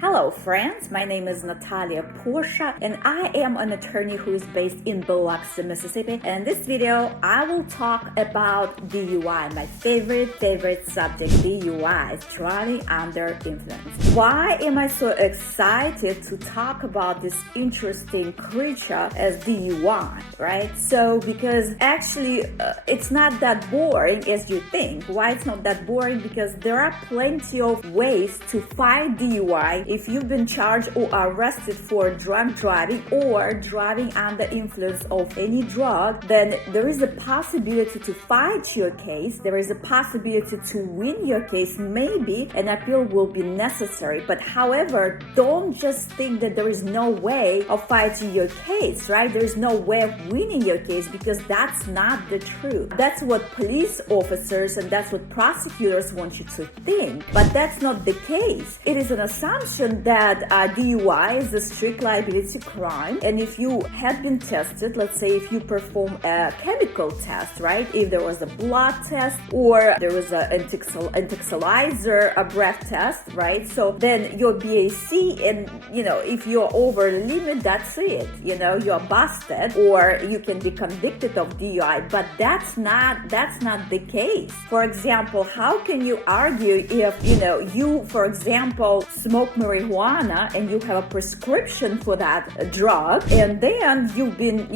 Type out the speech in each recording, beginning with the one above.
Hello friends, my name is Natalia Porsche and I am an attorney who is based in Biloxi, Mississippi. And in this video, I will talk about DUI, my favorite subject, DUI, driving under influence. Why am I so excited to talk about this interesting creature as DUI, right? So because actually it's not that boring as you think. Why it's not that boring? Because there are plenty of ways to fight DUI if you've been charged or arrested for drunk driving or driving under influence of any drug. Then there is a possibility to fight your case. There is a possibility to win your case. Maybe an appeal will be necessary. But however, don't just think that there is no way of fighting your case, right? There is no way of winning your case, because that's not the truth. That's what police officers and that's what prosecutors want you to think. But that's not the case. It is an assumption that DUI is a strict liability crime, and if you had been tested, let's say if you perform a chemical test, right, if there was a blood test or there was an intoxilizer, a breath test, right, so then your BAC, and if you're over the limit, that's it, you're busted or you can be convicted of DUI. But that's not the case. For example, how can you argue if you, for example, smoke marijuana and you have a prescription for that drug, and then you've been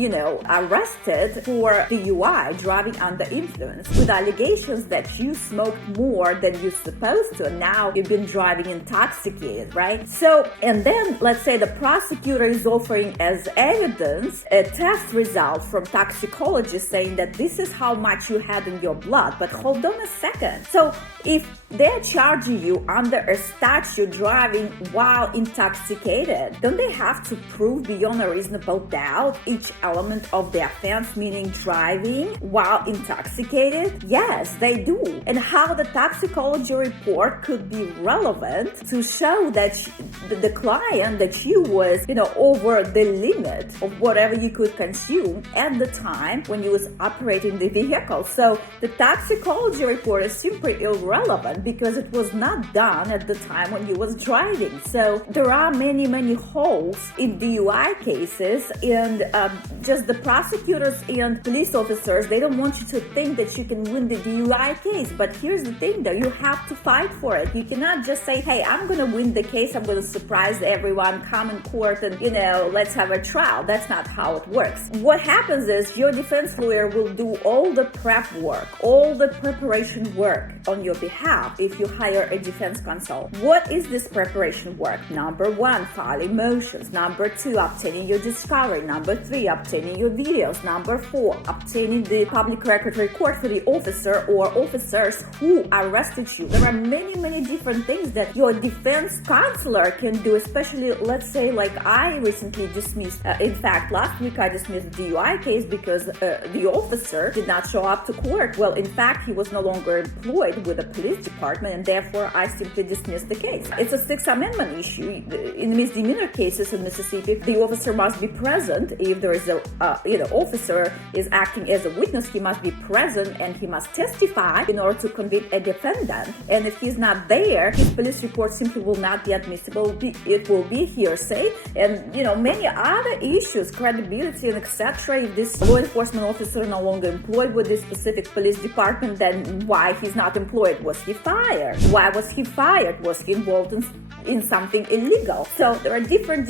arrested for DUI, driving under influence, with allegations that you smoked more than you're supposed to, and now you've been driving intoxicated, right? So, and then let's say the prosecutor is offering as evidence a test result from toxicology saying that this is how much you had in your blood. But hold on a second. So if they're charging you under a statute driving while intoxicated, don't they have to prove beyond a reasonable doubt each element of the offense, meaning driving while intoxicated? Yes, they do. And how the toxicology report could be relevant to show that the client, that you was, over the limit of whatever you could consume at the time when you was operating the vehicle. So the toxicology report is simply irrelevant because it was not done at the time when you was driving. So there are many holes in DUI cases, and just the prosecutors and police officers, they don't want you to think that you can win the DUI case. But here's the thing though, you have to fight for it. You cannot just say, hey, I'm gonna win the case, I'm gonna surprise everyone, come in court and let's have a trial. That's not how it works. What happens is your defense lawyer will do all the prep work, all the preparation work on your behalf if you hire a defense counsel. What is this preparation work? Number one, filing motions. Number two, obtaining your discovery. Number three, obtaining your videos. Number four, obtaining the public record report for the officer or officers who arrested you. There are many different things that your defense counselor can do, especially, let's say, like I recently dismissed, in fact, last week I dismissed the DUI case because the officer did not show up to court. Well, in fact, he was no longer employed with the police department, and therefore I simply dismissed the case. It's a Sixth Amendment issue. In misdemeanor cases in Mississippi, the officer must be present. If there is a officer is acting as a witness, he must be present and he must testify in order to convict a defendant. And if he's not there, his police report simply will not be admissible. It will be hearsay, and many other issues, credibility and etc. If this law enforcement officer no longer employed with this specific police department, then why he's not employed? Was he fired? Why was he fired? Was he involved in something illegal? So there are different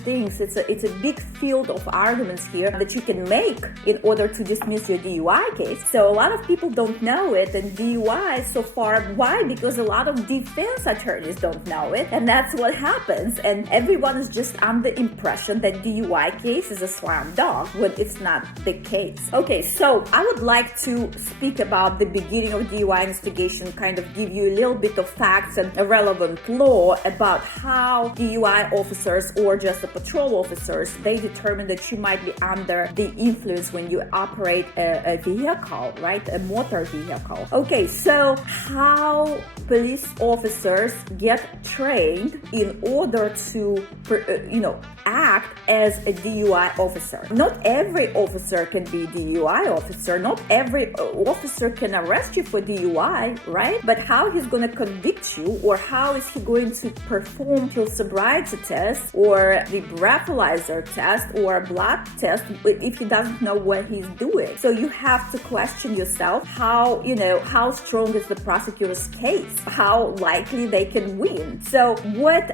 things. It's a big field of arguments here that you can make in order to dismiss your DUI case. So a lot of people don't know it, and DUI so far, why? Because a lot of defense attorneys don't know it, and that's what happens. And everyone is just under the impression that DUI case is a slam dunk when it's not the case. Okay, so I would like to speak about the beginning of DUI investigation, kind of give you a little bit of facts and a relevant law about how DUI officers or just the patrol officers, they determine that you might be under the influence when you operate a vehicle, right? A motor vehicle. Okay, so how police officers get trained in order to, act as a DUI officer. Not every officer can be a DUI officer. Not every officer can arrest you for DUI, right? But how he's going to convict you, or how is he going to perform his sobriety test or the breathalyzer test or blood test if he doesn't know what he's doing? So you have to question yourself how strong is the prosecutor's case, how likely they can win. So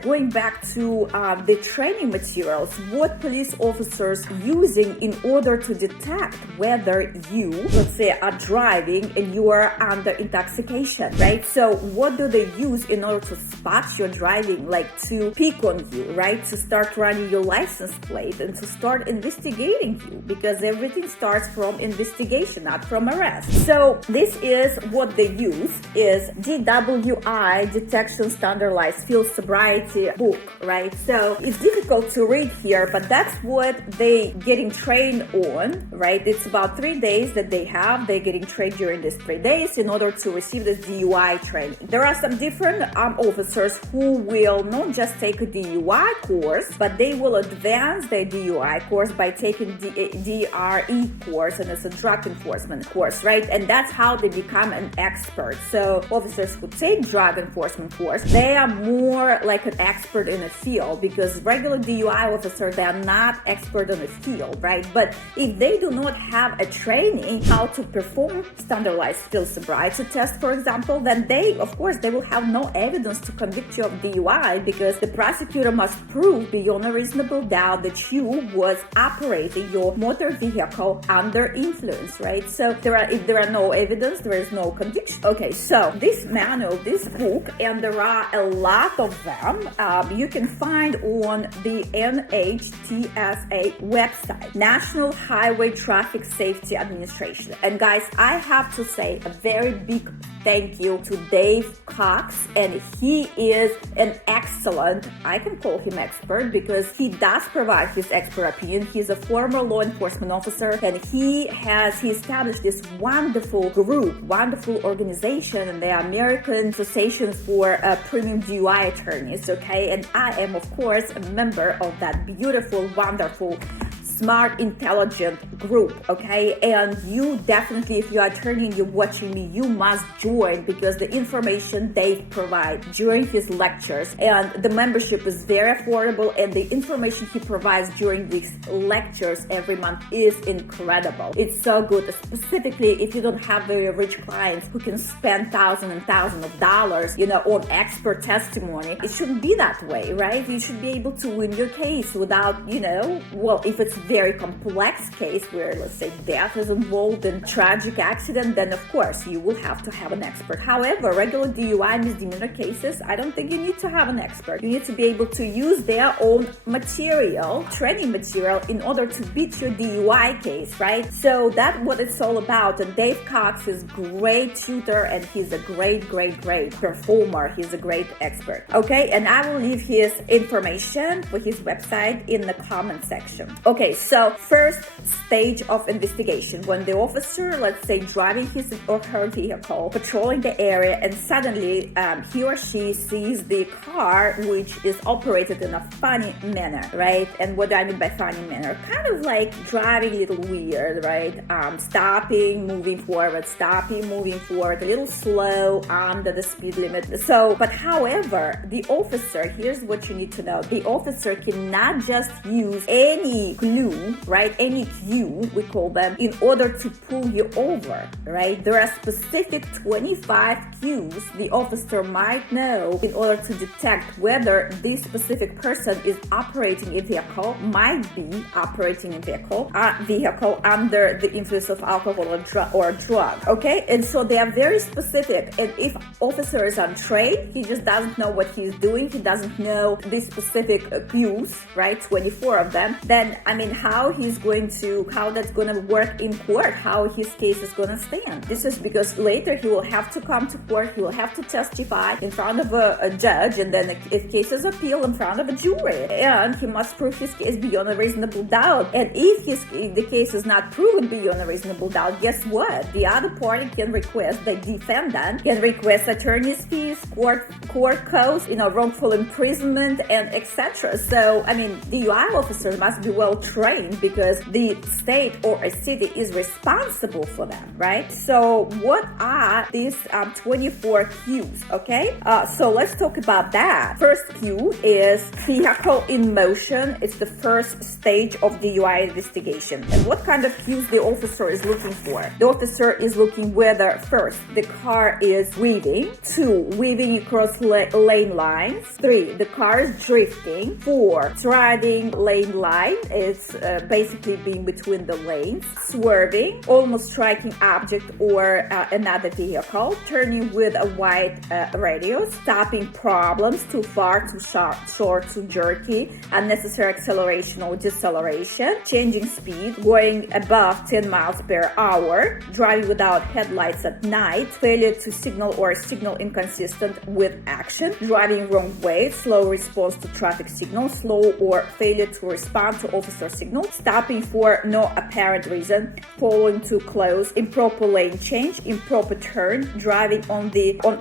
going back to the training materials, what police officers using in order to detect whether you, let's say, are driving and you are under intoxication, right? So what do they use in order to spot your driving, like to pick on you, right? To start running your license plate and to start investigating you, because everything starts from investigation, not from arrest. So this is what they use, is DWI, Detection Standardized Field Sobriety book, right? So it's difficult to read here, but that's what they getting trained on, right? It's about 3 days that they have. They're getting trained during these 3 days in order to receive this DUI training. There are some different officers who will not just take a DUI course, but they will advance their DUI course by taking DRE course, and it's a drug enforcement course, right? And that's how they become an expert. So officers who take drug enforcement course, they are more like an expert in a field, because regular DUI officers, they are not expert in the field, right? But if they do not have a training how to perform standardized field sobriety test, for example, then they will have no evidence to convict you of DUI, because the prosecutor must prove beyond a reasonable doubt that you was operating your motor vehicle under influence, right? So if there are no evidence, there is no conviction. Okay, so this manual, this book, and there are a lot of them, you can find on the NHTSA website, National Highway Traffic Safety Administration. And guys, I have to say a very big thank you to Dave Cox, and he is an excellent, I can call him expert, because he does provide his expert opinion. He's a former law enforcement officer, and he established this wonderful group, wonderful organization, and the American Association for Premium DUI Attorneys, okay? And I am, of course, a member of that beautiful, wonderful, smart, intelligent group, okay? And you definitely, if you're attorney and you're watching me, you must join, because the information they provide during his lectures, and the membership is very affordable, and the information he provides during these lectures every month is incredible. It's so good, specifically if you don't have very rich clients who can spend thousands and thousands of dollars, on expert testimony. It shouldn't be that way, right? You should be able to win your case without, if it's very complex case where, let's say, death is involved in tragic accident, then of course you will have to have an expert. However, regular DUI misdemeanor cases, I don't think you need to have an expert. You need to be able to use their own material, training material, in order to beat your DUI case, right? So that's what it's all about. And Dave Cox is great tutor, and he's a great performer. He's a great expert. Okay, and I will leave his information for his website in the comment section. Okay, so first stage of investigation, when the officer, let's say, driving his or her vehicle, patrolling the area, and suddenly he or she sees the car which is operated in a funny manner, right? And what do I mean by funny manner? Kind of like driving a little weird, right? Stopping, moving forward, a little slow under the speed limit. So, but however, the officer, here's what you need to know. The officer cannot just use any clue, right? Any cue, we call them, in order to pull you over, right? There are specific 25 cues the officer might know in order to detect whether this specific person is operating a vehicle, might be operating a vehicle under the influence of alcohol or drug, okay? And so they are very specific. And if officer is untrained, he just doesn't know what he's doing, he doesn't know these specific cues, right? 24 of them, then, and how that's going to work in court, how his case is going to stand. This is because later he will have to come to court, he will have to testify in front of a judge, and then if case is appealed in front of a jury, and he must prove his case beyond a reasonable doubt. And if the case is not proven beyond a reasonable doubt, guess what? The other party can request, the defendant can request attorney's fees, court costs, wrongful imprisonment, and etc. So, DUI officers must be well trained because the state or a city is responsible for them, right? So, what are these 24 cues? Okay, so let's talk about that. First cue is vehicle in motion. It's the first stage of DUI investigation. And what kind of cues the officer is looking for? The officer is looking whether, first, the car is weaving, 2, weaving across lane lines, 3, the car is drifting, 4, driving lane line, it's basically being between the lanes, swerving, almost striking object or another vehicle, turning with a wide radius, stopping problems, too far, too short, too jerky, unnecessary acceleration or deceleration, changing speed, going above 10 miles per hour, driving without headlights at night, failure to signal or signal inconsistent with action, driving wrong way, slow response to traffic signals, slow or failure to respond to officer signals, stopping for no apparent reason, following too close, improper lane change, improper turn, driving on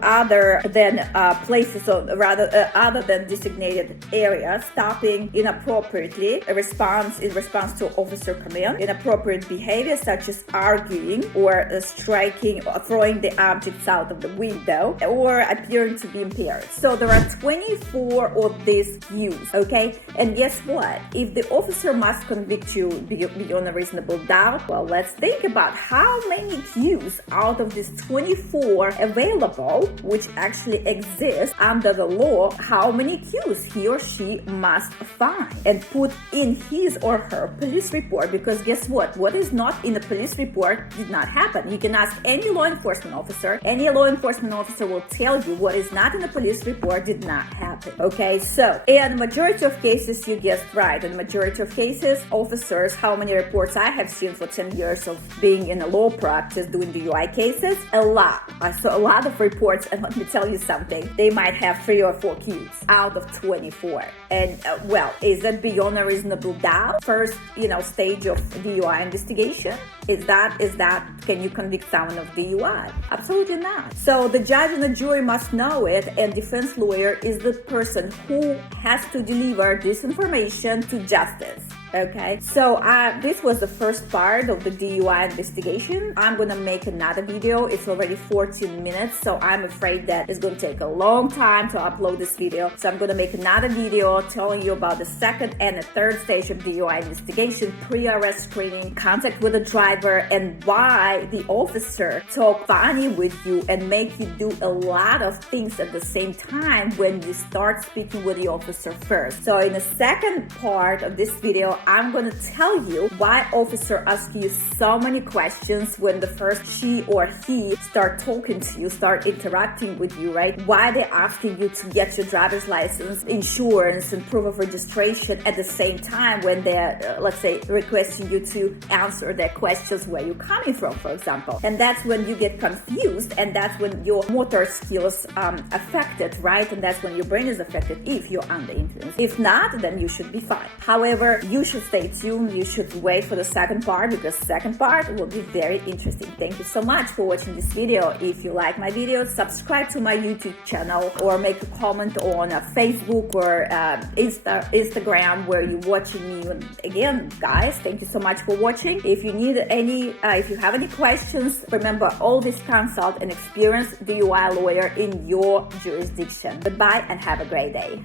other than places, or rather other than designated areas, stopping inappropriately, in response to officer command, inappropriate behavior such as arguing or striking or throwing the objects out of the window, or appearing to be impaired. So there are 24 of these cues, okay? And guess what? If the officer must convict you beyond a reasonable doubt, well, let's think about how many cues out of these 24 available, which actually exist under the law, how many cues he or she must find and put in his or her police report. Because guess what? What is not in the police report did not happen. You can ask any law enforcement officer. Any law enforcement officer will tell you what is not in the police report did not happen. Okay, so in the majority of cases, you guessed right. In the majority of cases, officers, how many reports I have seen for 10 years of being in a law practice doing DUI cases, a lot. I saw a lot of reports, and let me tell you something, they might have 3 or 4 cues out of 24. And well, is that beyond a reasonable doubt? First, stage of DUI investigation? Is that, can you convict someone of DUI? Absolutely not. So the judge and the jury must know it, and defense lawyer is the person who has to deliver this information to justice. Okay, so this was the first part of the DUI investigation. I'm gonna make another video. It's already 14 minutes, so I'm afraid that it's gonna take a long time to upload this video. So I'm gonna make another video telling you about the second and the third stage of DUI investigation, pre-arrest screening, contact with the driver, and why the officer talk funny with you and make you do a lot of things at the same time when you start speaking with the officer first. So in the second part of this video, I'm going to tell you why officer asks you so many questions when the first she or he start talking to you, start interacting with you, right? Why they're asking you to get your driver's license, insurance, and proof of registration at the same time when they're, let's say, requesting you to answer their questions where you're coming from, for example. And that's when you get confused, and that's when your motor skills affected, right? And that's when your brain is affected if you're under influence. If not, then you should be fine. However, you should stay tuned. You should wait for the second part, because the second part will be very interesting. Thank you so much for watching this video. If you like my videos, subscribe to my YouTube channel or make a comment on Facebook or Instagram where you're watching me. And again, guys, thank you so much for watching. If you need if you have any questions, remember, always consult an experienced DUI lawyer in your jurisdiction. Goodbye and have a great day.